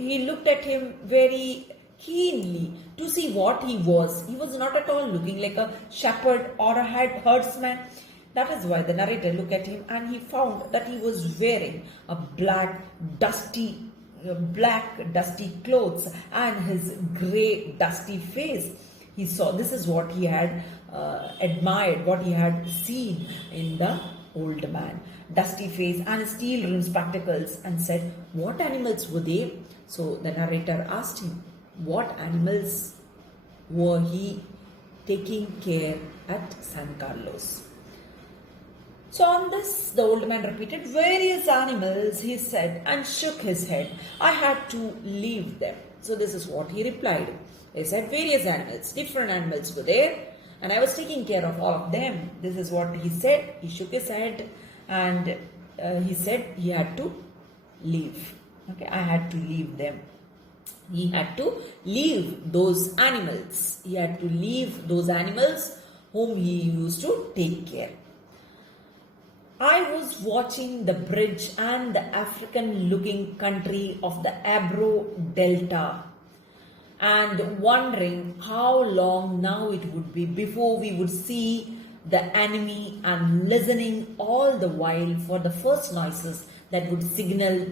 he looked at him very keenly to see what he was. He was not at all looking like a shepherd or a herdsman. That is why the narrator looked at him and he found that he was wearing a black, dusty clothes and his grey, dusty face. He saw, this is what he had admired, what he had seen in the old man. Dusty face and steel rimmed spectacles, and said, "What animals were they?" So the narrator asked him, what animals were he taking care at San Carlos? So on this, the old man repeated, "Various animals," he said, and shook his head. "I had to leave them." So this is what he replied. He said, various animals, different animals were there, and I was taking care of all of them. This is what he said. He shook his head and he said he had to leave. Okay, I had to leave them. He had to leave those animals. He had to leave those animals whom he used to take care. I was watching the bridge and the African-looking country of the Ebro Delta and wondering how long now it would be before we would see the enemy, and listening all the while for the first noises that would signal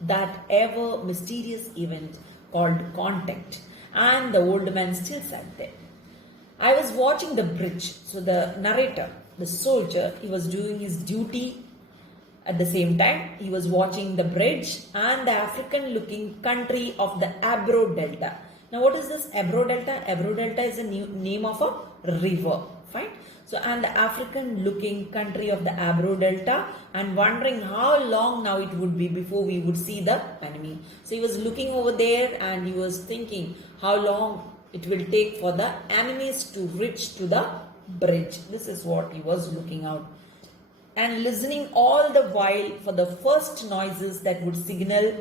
that ever mysterious event called contact. And the old man still sat there. I was watching the bridge. So the narrator, the soldier, he was doing his duty. At the same time, he was watching the bridge and the African-looking country of the Ebro Delta. Now, what is this Ebro Delta? Ebro Delta is a name of a river. Fine. So, and the African-looking country of the Ebro Delta, and wondering how long now it would be before we would see the enemy. So, he was looking over there and he was thinking how long it will take for the enemies to reach to the bridge. This is what he was looking out. And listening all the while for the first noises that would signal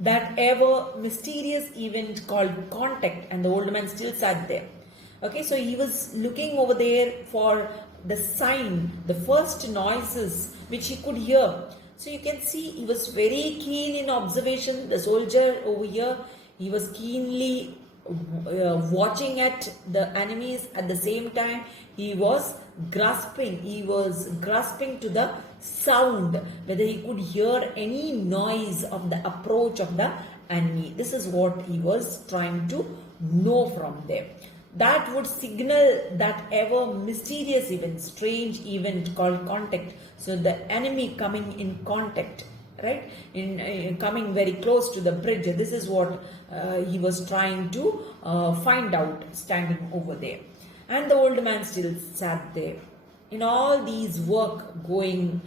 that ever mysterious event called contact. And the old man still sat there. Okay, so he was looking over there for the sign, the first noises which he could hear. So you can see he was very keen in observation. The soldier over here, he was keenly watching at the enemies. At the same time, he was grasping to the sound, whether he could hear any noise of the approach of the enemy. This is what he was trying to know from them. That would signal that ever mysterious event, strange event called contact. So the enemy coming in contact, right, in coming very close to the bridge. This is what he was trying to find out standing over there. And the old man still sat there. In all these work going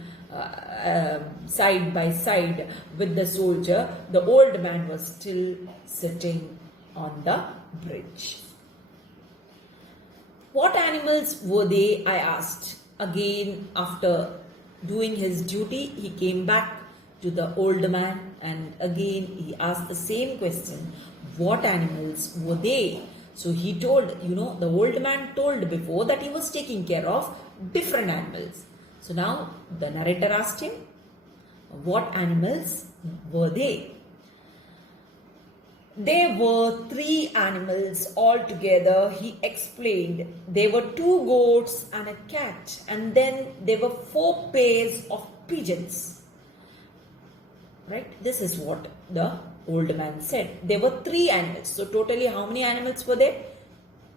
side by side with the soldier, the old man was still sitting on the bridge. What animals were they? I asked. Again, after doing his duty, he came back to the old man and again he asked the same question. What animals were they? So he told, the old man told before that he was taking care of different animals. So now the narrator asked him, what animals were they? There were 3 animals altogether, he explained. There were 2 goats and a cat, and then there were 4 pairs of pigeons. Right? This is what the old man said. There were 3 animals. So totally how many animals were there?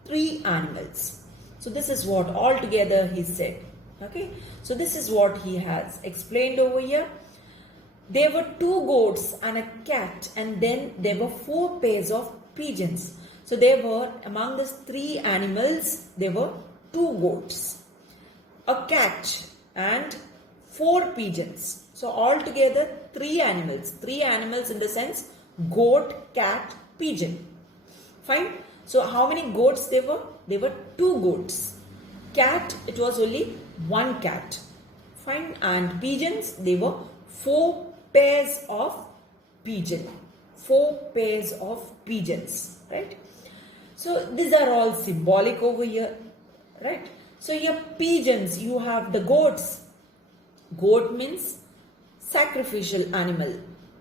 3 animals. So this is what altogether he said. Okay. So this is what he has explained over here. There were 2 goats and a cat, and then there were 4 pairs of pigeons. So there were, among these 3 animals, there were 2 goats, a cat and 4 pigeons. So altogether 3 animals. 3 animals in the sense goat, cat, pigeon. Fine. So how many goats there were? There were 2 goats. Cat, it was only 1 cat. Fine. And pigeons, there were 4 pairs of pigeon. 4 pairs of pigeons. Right. So these are all symbolic over here. Right. So here pigeons, you have the goats. Goat means sacrificial animal.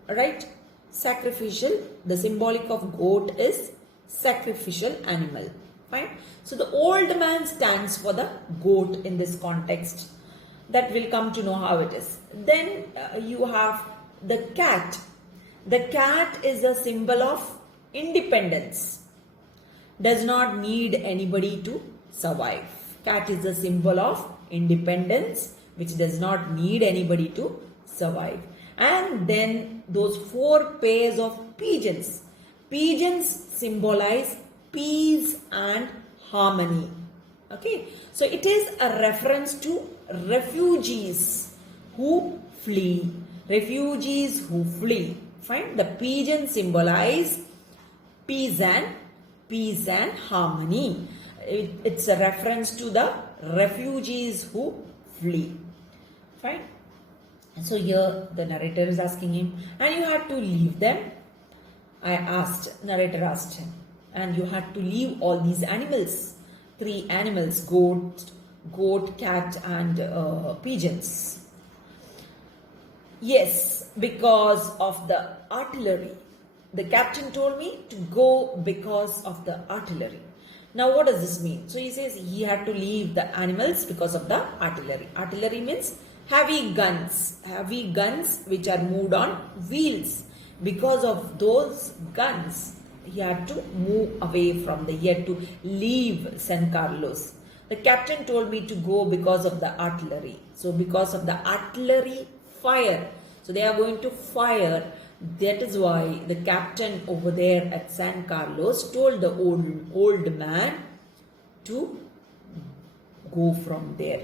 Right. sacrificial. The symbolic of goat is sacrificial animal. Fine. So the old man stands for the goat in this context. That will come to know how it is. Then you have the cat. The cat is a symbol of independence. Does not need anybody to survive. Cat is a symbol of independence, which does not need anybody to survive. And then those 4 pairs of pigeons. Pigeons symbolize peace and harmony. Okay, so it is a reference to refugees who flee. Refugees who flee. Fine. The pigeons symbolize peace and harmony. It's a reference to the refugees who flee. Fine. And so here the narrator is asking him, and you had to leave them? Narrator asked him, and you had to leave all these animals, 3 animals, goat, cat and pigeons. Yes, because of the artillery. The captain told me to go because of the artillery. Now what does this mean? So he says he had to leave the animals because of the artillery. Artillery means heavy guns which are moved on wheels. Because of those guns, he had to move away from he had to leave San Carlos. The captain told me to go because of the artillery. So because of the artillery fire. So they are going to fire. That is why the captain over there at San Carlos told the old man to go from there.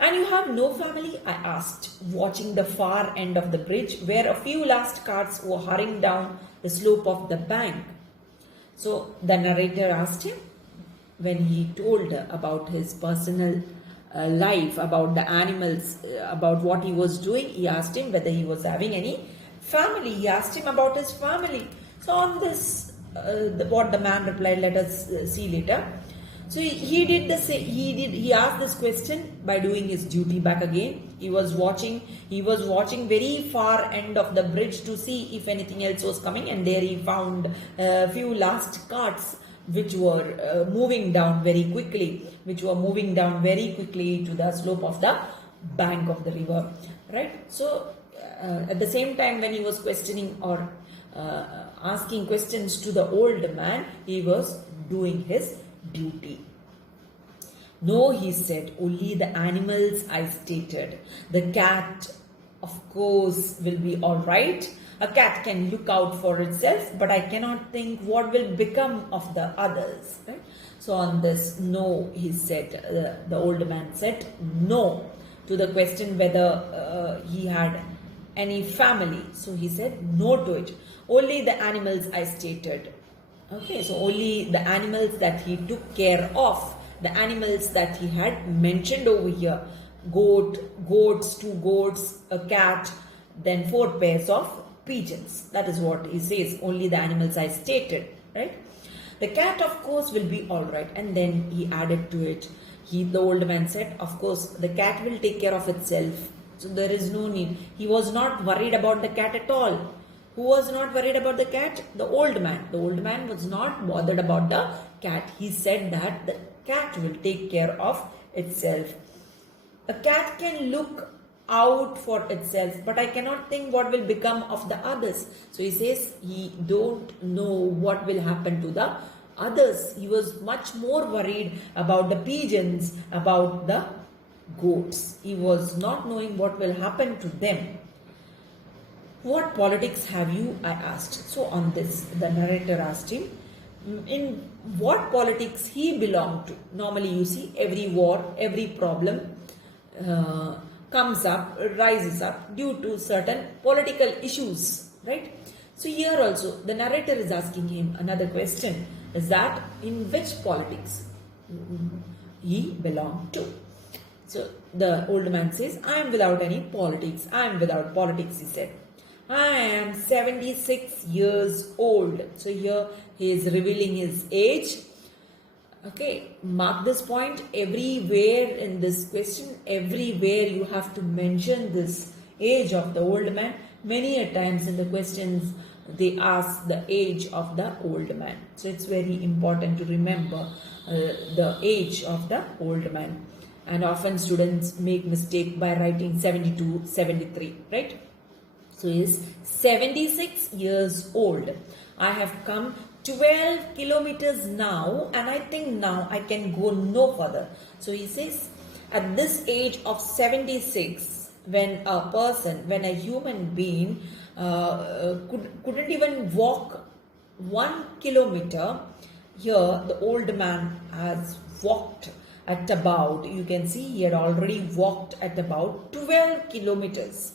And you have no family? I asked, watching the far end of the bridge where a few last carts were hurrying down the slope of the bank. So the narrator asked him, when he told about his personal life, about the animals, about what he was doing, he asked him whether he was having any family. He asked him about his family. So on this, what the man replied, let us see later. So he did the same. He asked this question by doing his duty back again. He was watching very far end of the bridge to see if anything else was coming, and there he found a few last carts which were moving down very quickly, to the slope of the bank of the river. Right. So at the same time, when he was questioning or asking questions to the old man, he was doing his duty. No, he said, only the animals I stated. The cat, of course, will be all right. A cat can look out for itself, but I cannot think what will become of the others. Right? So on this, no, he said, the old man said no to the question whether he had any family. So he said no to it. Only the animals I stated. Okay, so only the animals that he took care of, the animals that he had mentioned over here, goats, 2 goats, a cat, then 4 pairs of pigeons. That is what he says, only the animals I stated, right? The cat, of course, will be all right. And then he added to it, the old man said, of course, the cat will take care of itself. So there is no need. He was not worried about the cat at all. Who was not worried about the cat? The old man. The old man was not bothered about the cat. He said that the cat will take care of itself. A cat can look out for itself, but I cannot think what will become of the others. So he says he don't know what will happen to the others. He was much more worried about the pigeons, about the goats. He was not knowing what will happen to them. What politics have you? I asked. So on this, the narrator asked him in what politics he belonged to. Normally you see every war, every problem comes up, rises up due to certain political issues, right? So here also the narrator is asking him another question, is that in which politics he belonged to. So the old man says, I am without any politics. I am without politics, he said. I am 76 years old. So here he is revealing his age. Okay, mark this point. Everywhere in this question, everywhere you have to mention this age of the old man Many a times in the questions, they ask the age of the old man. So it's very important to remember the age of the old man. And often students make mistake by writing 72, 73, right? So he is 76 years old. I have come 12 kilometers now, and I think now I can go no further. So he says, at this age of 76, when a human being couldn't even walk 1 kilometer, here the old man has walked at about, you can see he had already walked at about 12 kilometers.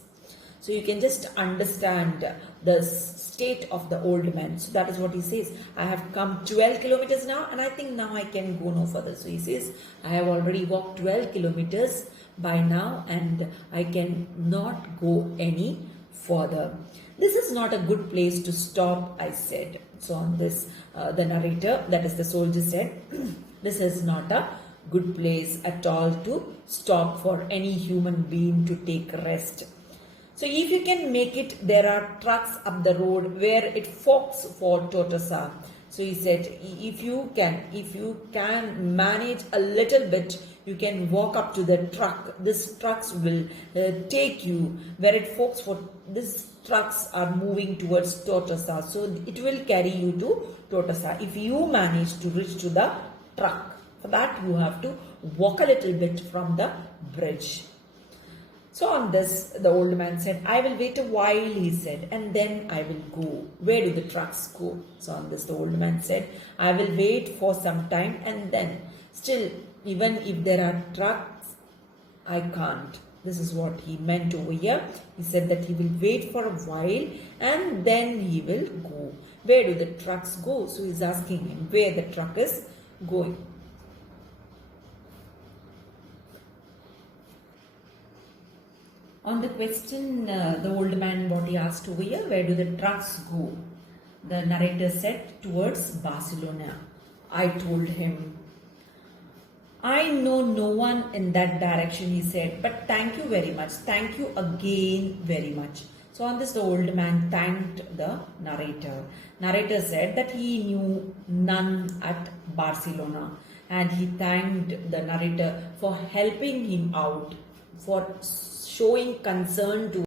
So you can just understand the state of the old man. So that is what he says. I have come 12 kilometers now, and I think now I can go no further. So he says, I have already walked 12 kilometers by now, and I can not go any further. This is not a good place to stop, I said. So on this, the narrator, that is the soldier, said, this is not a good place at all to stop for any human being to take rest. So if you can make it, there are trucks up the road where it forks for Tortosa. So he said, if you can manage a little bit, you can walk up to the truck. This trucks will take you where it forks for. These trucks are moving towards Tortosa, so it will carry you to Tortosa. If you manage to reach to the truck, for that you have to walk a little bit from the bridge. So on this, the old man said, I will wait a while, he said, and then I will go. Where do the trucks go? So on this, the old man said, I will wait for some time, and then still, even if there are trucks, I can't. This is what he meant over here. He said that he will wait for a while and then he will go. Where do the trucks go? So he's asking him where the truck is going. On the question, the old man, what he asked over here, where do the trucks go? The narrator said, towards Barcelona. I told him, I know no one in that direction, he said, but thank you very much. Thank you again very much. So on this, the old man thanked the narrator. Narrator said that he knew none at Barcelona, and he thanked the narrator for helping him out, for showing concern to